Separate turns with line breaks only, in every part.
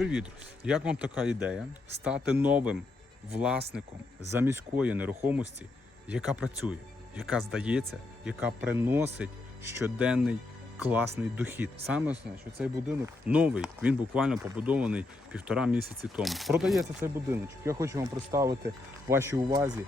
Привіт, друзі! Як вам така ідея стати новим власником заміської нерухомості, яка працює, яка здається, яка приносить щоденний класний дохід? Саме основне, що цей будинок новий, він буквально побудований півтора місяці тому. Продається цей будиночок. Я хочу вам представити вашій увазі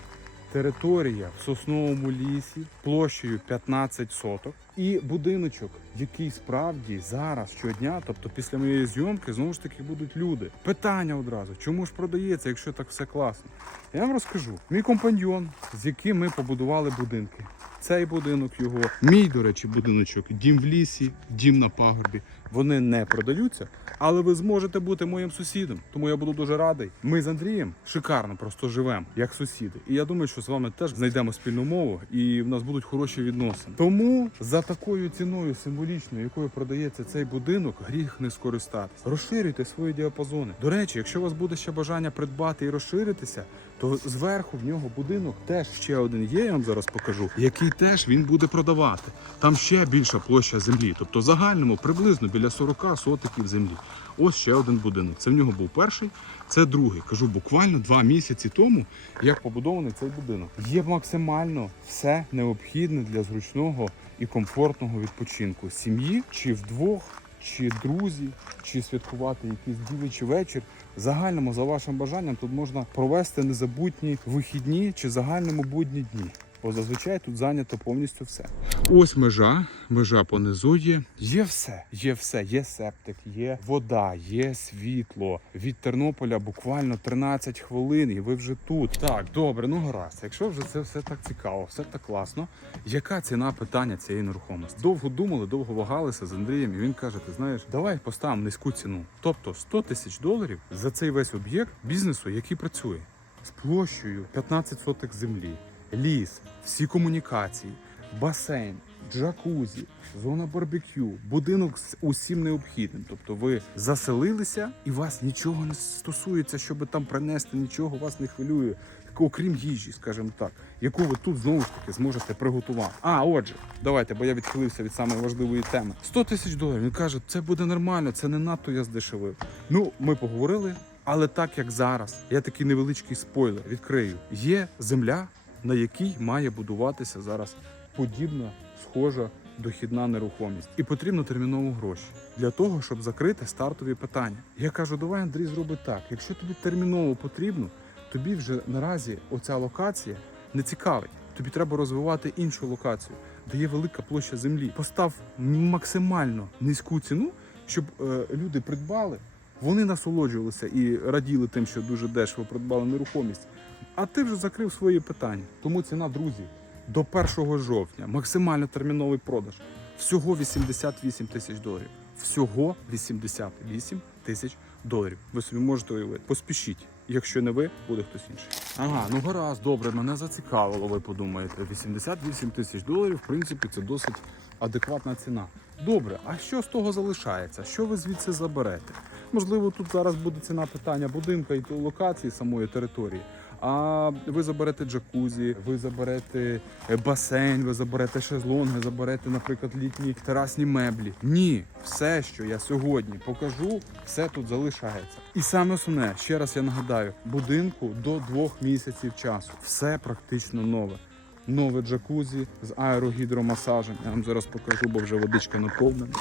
територія в сосновому лісі площею 15 соток і будиночок, який справді зараз щодня, тобто після моєї зйомки, знову ж таки будуть люди. Питання одразу: чому ж продається, якщо так все класно? Я вам розкажу. Мій компаньйон, з яким ми побудували будинки. Цей будинок його, мій, до речі, будиночок, дім в лісі, дім на пагорбі. Вони не продаються, але ви зможете бути моїм сусідом. Тому я буду дуже радий. Ми з Андрієм шикарно просто живемо як сусіди. І я думаю, що з вами теж знайдемо спільну мову і в нас будуть хороші відносини. Тому за такою ціною символічною, якою продається цей будинок, гріх не скористатися. Розширюйте свої діапазони. До речі, якщо у вас буде ще бажання придбати і розширитися, то зверху в нього будинок теж ще один є. Я вам зараз покажу, який теж він буде продавати. Там ще більша площа землі, тобто в загальному приблизно біля 40 сотиків землі. Ось ще один будинок. Це в нього був перший, це другий. Кажу, буквально два місяці тому, як побудований цей будинок. Є максимально все необхідне для зручного і комфортного відпочинку сім'ї чи вдвох. Чи друзі, чи святкувати якийсь дівичий вечір. В загальному, за вашим бажанням, тут можна провести незабутні вихідні чи загальному будні дні. Бо зазвичай тут зайнято повністю все. Ось межа, межа понизу є. Є все, є все. Є септик, є вода, є світло. Від Тернополя буквально 13 хвилин, і ви вже тут. Так, добре, ну гаразд. Якщо вже це все так цікаво, все так класно. Яка ціна питання цієї нерухомості? Довго думали, довго вагалися з Андрієм, і він каже: ти знаєш, давай поставимо низьку ціну. Тобто 100 тисяч доларів за цей весь об'єкт бізнесу, який працює з площею 15 сотих землі, ліс, всі комунікації, басейн, джакузі, зона барбекю, будинок з усім необхідним. Тобто ви заселилися і вас нічого не стосується, щоб там принести, нічого вас не хвилює. Окрім їжі, скажімо так, яку ви тут знову ж таки зможете приготувати. А отже, давайте, бо я відхилився від самої важливої теми. 100 тисяч доларів. Він каже, це буде нормально, це не надто я здешевив. Ну, ми поговорили, але так як зараз, я такий невеличкий спойлер відкрию. Є земля, на якій має будуватися зараз подібна, схожа дохідна нерухомість. І потрібно терміново гроші для того, щоб закрити стартові питання. Я кажу, давай Андрій зроби так. Якщо тобі терміново потрібно, тобі вже наразі оця локація не цікавить. Тобі треба розвивати іншу локацію, де є велика площа землі. Постав максимально низьку ціну, щоб е, люди придбали. Вони насолоджувалися і раділи тим, що дуже дешево придбали нерухомість. А ти вже закрив свої питання. Тому ціна, друзі, до 1 жовтня максимально терміновий продаж. Всього 88 тисяч доларів. Всього 88 тисяч доларів. Ви собі можете уявити. Поспішіть. Якщо не ви, буде хтось інший. Ага, ну гаразд, добре, мене зацікавило, ви подумаєте. 88 тисяч доларів, в принципі, це досить адекватна ціна. Добре, а що з того залишається? Що ви звідси заберете? Можливо, тут зараз буде ціна питання будинка і локації самої території. А ви заберете джакузі, ви заберете е, басейн, ви заберете шезлонги, заберете, наприклад, літні терасні меблі. Ні, все, що я сьогодні покажу, все тут залишається. І саме основне, ще раз я нагадаю, будинку до двох місяців часу. Все практично нове. Нове джакузі з аерогідромасажем. Я вам зараз покажу, бо вже водичка наповнена.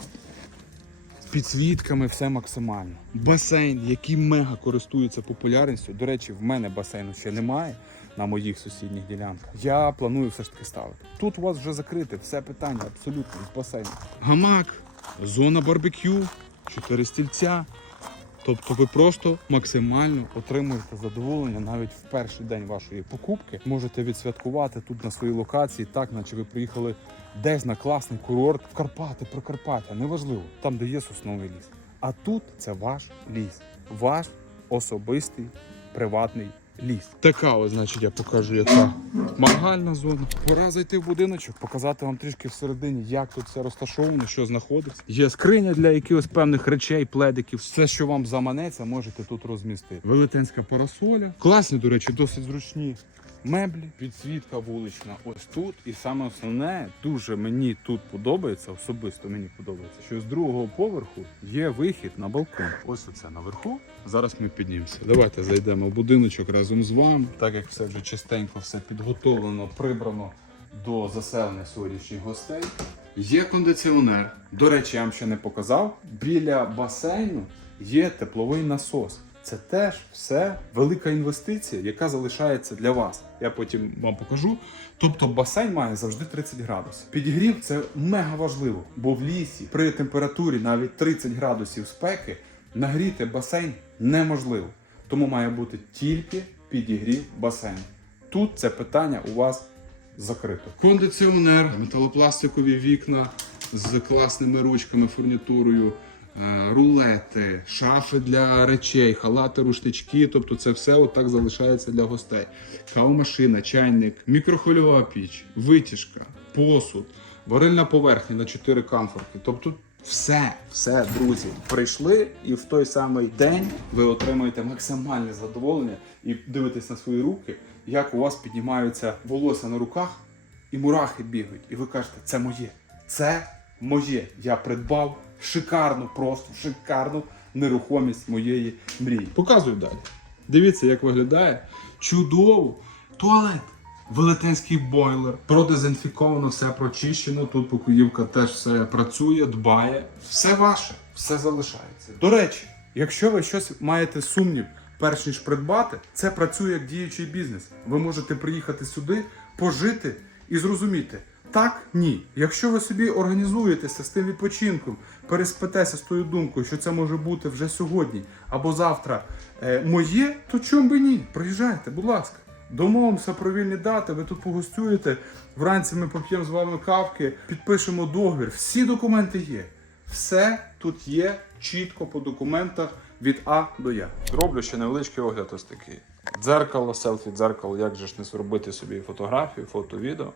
З підсвітками все максимально. Басейн, який мега користується популярністю. До речі, в мене басейну ще немає на моїх сусідніх ділянках. Я планую все ж таки ставити. Тут у вас вже закрите все питання абсолютно з басейном. Гамак, зона барбекю, чотири стільця. Тобто ви просто максимально отримуєте задоволення навіть в перший день вашої покупки. Можете відсвяткувати тут на своїй локації, так наче ви приїхали десь на класний курорт в Карпати, Прикарпаття, неважливо, там, де є сосновий ліс. А тут це ваш ліс, ваш особистий приватний ліс. Така ось, значить, я покажу, яка мангальна зона. Пора зайти в будиночок, показати вам трішки всередині, як тут все розташовано, що знаходиться. Є скриня для якихось певних речей, пледиків. Все, що вам заманеться, можете тут розмістити. Велетенська парасоля. Класні, до речі, досить зручні меблі, підсвітка вулична ось тут. І саме основне, дуже мені тут подобається, особисто мені подобається, що з другого поверху є вихід на балкон. Ось оце наверху. Зараз ми піднімемося. Давайте зайдемо в будиночок разом з вами. Так як все вже частенько, все підготовлено, прибрано до заселення сьогоднішніх гостей. Є кондиціонер. До речі, я вам ще не показав. Біля басейну є тепловий насос. Це теж все велика інвестиція, яка залишається для вас. Я потім вам покажу. Тобто басейн має завжди 30 градусів. Підігрів це мега важливо, бо в лісі при температурі навіть 30 градусів спеки нагріти басейн неможливо. Тому має бути тільки підігрів басейну. Тут це питання у вас закрито. Кондиціонер, металопластикові вікна з класними ручками, фурнітурою, рулети, шафи для речей, халати, рушнички. Тобто це все отак залишається для гостей. Кавомашина, чайник, мікрохвильова піч, витяжка, посуд, варильна поверхня на 4 комфорти. Тобто все, все, друзі, прийшли, і в той самий день ви отримуєте максимальне задоволення і дивитесь на свої руки, як у вас піднімаються волосся на руках і мурахи бігають. І ви кажете, це моє, це моє. Я придбав шикарну, просто шикарну нерухомість моєї мрії. Показую далі. Дивіться, як виглядає чудово. Туалет. Велетенський бойлер, продезінфіковано, все прочищено. Тут покоївка теж все працює, дбає. Все ваше, все залишається. До речі, якщо ви щось маєте сумнів, перш ніж придбати, це працює як діючий бізнес. Ви можете приїхати сюди, пожити і зрозуміти. Так, ні. Якщо ви собі організуєтеся з тим відпочинком, переспитеся з тою думкою, що це може бути вже сьогодні або завтра е, моє, то чому би ні? Приїжджайте, будь ласка. Домовимося про вільні дати, ви тут погостюєте. Вранці ми поп'ємо з вами кавки, підпишемо договір. Всі документи є. Все тут є чітко по документах від А до Я. Зроблю ще невеличкий огляд ось такий. Дзеркало, селфі, дзеркало, як же ж не зробити собі фотографію, фото, відео.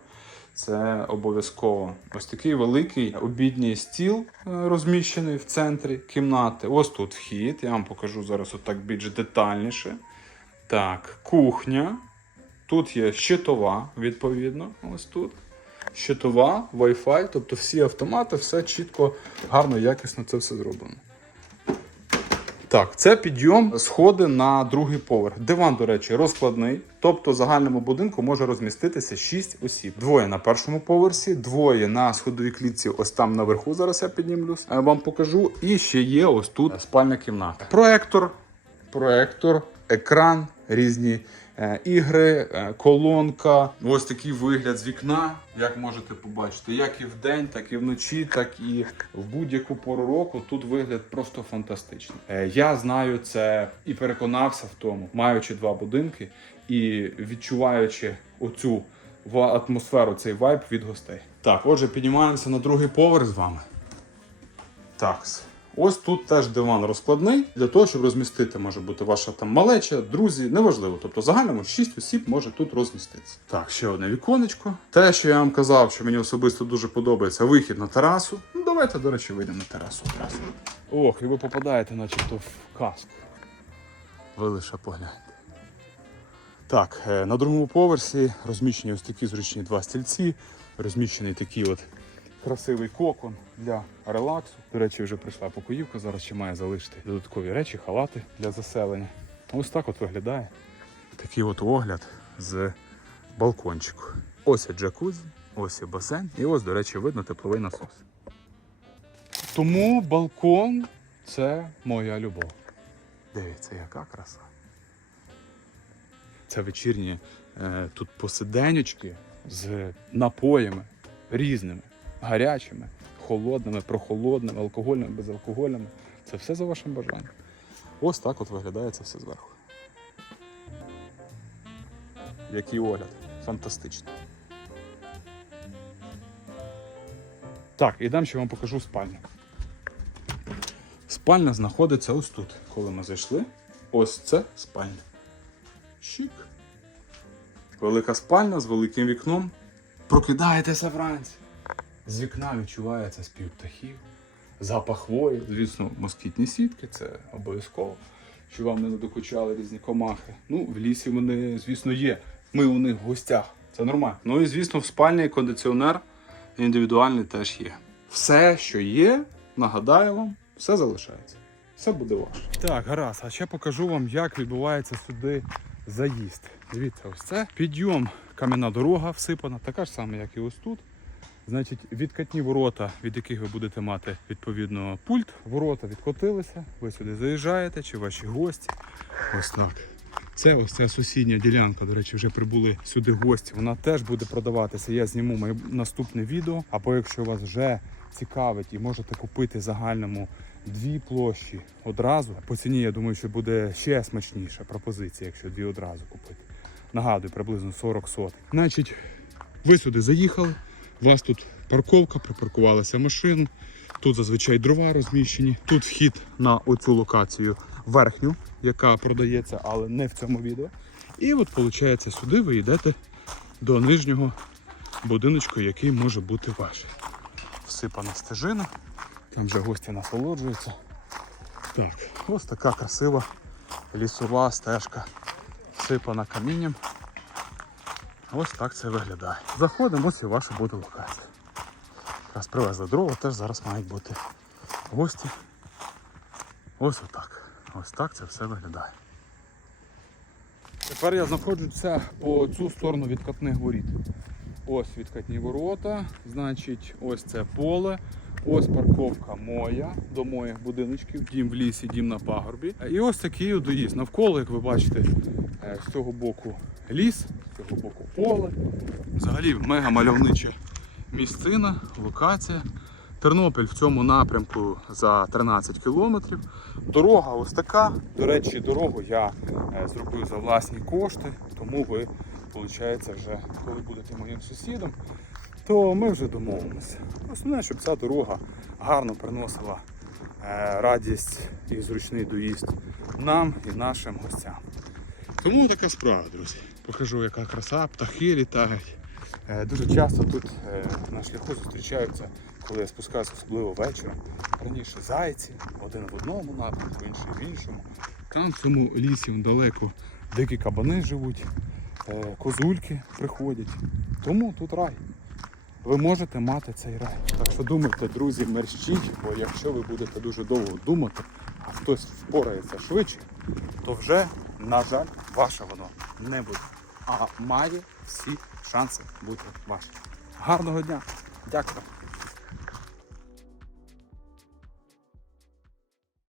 Це обов'язково ось такий великий обідній стіл е, розміщений в центрі кімнати. Ось тут вхід. Я вам покажу зараз отак більш детальніше. Так, кухня. Тут є щитова, відповідно, ось тут. Щитова, Wi-Fi, тобто всі автомати, все чітко, гарно, якісно це все зроблено. Так, це підйом сходи на другий поверх. Диван, до речі, розкладний. Тобто в загальному будинку може розміститися 6 осіб. Двоє на першому поверсі, двоє на сходовій клітці, ось там наверху. Зараз я піднімлюсь, е, вам покажу. І ще є ось тут спальня кімната. Проектор, проектор, екран, різні е, ігри, е, колонка. Ось такий вигляд з вікна, як можете побачити, як і вдень, так і вночі, так і в будь-яку пору року. Тут вигляд просто фантастичний. Е, я знаю це і переконався в тому, маючи два будинки і відчуваючи оцю атмосферу, цей вайб від гостей. Так, отже, піднімаємося на другий поверх з вами. Так. Ось тут теж диван розкладний для того, щоб розмістити, може бути ваша там малеча, друзі, неважливо. Тобто, в загальному 6 осіб може тут розміститися. Так, ще одне віконечко. Те, що я вам казав, що мені особисто дуже подобається вихід на терасу. Ну, давайте, до речі, вийдемо на терасу одразу. Ох, і ви попадаєте, начебто, в казку. Ви лише погляньте. Так, е, на другому поверсі розміщені ось такі зручні два стільці, розміщений такий от красивий кокон для релаксу. До речі, вже прийшла покоївка, зараз ще має залишити додаткові речі, халати для заселення. Ось так от виглядає. Такий от огляд з балкончику. Ось і джакузі, ось і басейн, і ось, до речі, видно тепловий насос. Тому балкон це моя любов. Дивіться, яка краса. Це вечірні е, тут посиденечки з напоями різними, гарячими, холодними, прохолодними, алкогольними, безалкогольними. Це все за вашим бажанням. Ось так от виглядає це все зверху. Який огляд. Фантастичний. Так, і дам ще вам покажу спальню. Спальня знаходиться ось тут. Коли ми зайшли, ось це спальня. Щик. Велика спальня з великим вікном. Прокидаєтеся вранці. З вікна відчувається спів птахів, запах хвої, звісно, москітні сітки, це обов'язково, щоб вам не надокучали різні комахи. Ну, в лісі вони, звісно, є. ми у них в гостях. Це нормально. Ну і звісно, в спальні кондиціонер індивідуальний теж є. Все, що є, нагадаю вам, все залишається. Все буде ваше. Так, гаразд. А ще покажу вам, як відбувається сюди заїзд. Дивіться, ось це підйом, кам'яна дорога всипана, така ж сама, як і ось тут. Значить, відкатні ворота, від яких ви будете мати відповідно пульт. Ворота відкотилися, ви сюди заїжджаєте, чи ваші гості. Ось так. Це ось ця сусідня ділянка, до речі, вже прибули сюди гості. Вона теж буде продаватися. Я зніму моє наступне відео. Або якщо вас вже цікавить і можете купити загальному дві площі одразу. По ціні, я думаю, що буде ще смачніша пропозиція, якщо дві одразу купити. Нагадую, приблизно 40 сотих. Значить, ви сюди заїхали, у вас тут парковка, припаркувалася машина. Тут зазвичай дрова розміщені. Тут вхід на оцю локацію верхню, яка продається, але не в цьому відео. І от, виходить, сюди ви йдете до нижнього будиночку, який може бути ваш. Всипана стежина. Там вже гості насолоджуються. Так, ось така красива лісова стежка, всипана камінням. Ось так це виглядає. Заходимо, ось і ваша буде локація. Якраз привезли дрова, теж зараз мають бути гості. Ось отак. Ось так це все виглядає. Тепер я знаходжуся по цю сторону відкатних воріт. Ось відкатні ворота, значить, ось це поле. Ось парковка моя до моїх будиночків, дім в лісі, дім на пагорбі. І ось такий доїзд. Навколо, як ви бачите, е, з цього боку ліс, з цього боку поле. Взагалі мега мальовнича місцина, локація. Тернопіль в цьому напрямку за 13 кілометрів. Дорога ось така. До речі, дорогу я е, зробив за власні кошти, тому ви, виходить, вже коли будете моїм сусідом, то ми вже домовимося. Основне, щоб ця дорога гарно приносила е, радість і зручний доїзд нам і нашим гостям. Тому така справа, друзі. Покажу, яка краса, птахи літають. Е, Дуже часто тут е, на шляху зустрічаються, коли я спускаюся, особливо вечором. Раніше зайці, один в одному напрямку, інший в іншому. Там в цьому лісі далеко дикі кабани живуть, е, козульки приходять. Тому тут рай. Ви можете мати цей рай. Так що думайте, друзі, мерщіть, бо якщо ви будете дуже довго думати, а хтось впорається швидше, то вже, на жаль, ваше воно не буде. А має всі шанси бути вашим. Гарного дня! Дякую!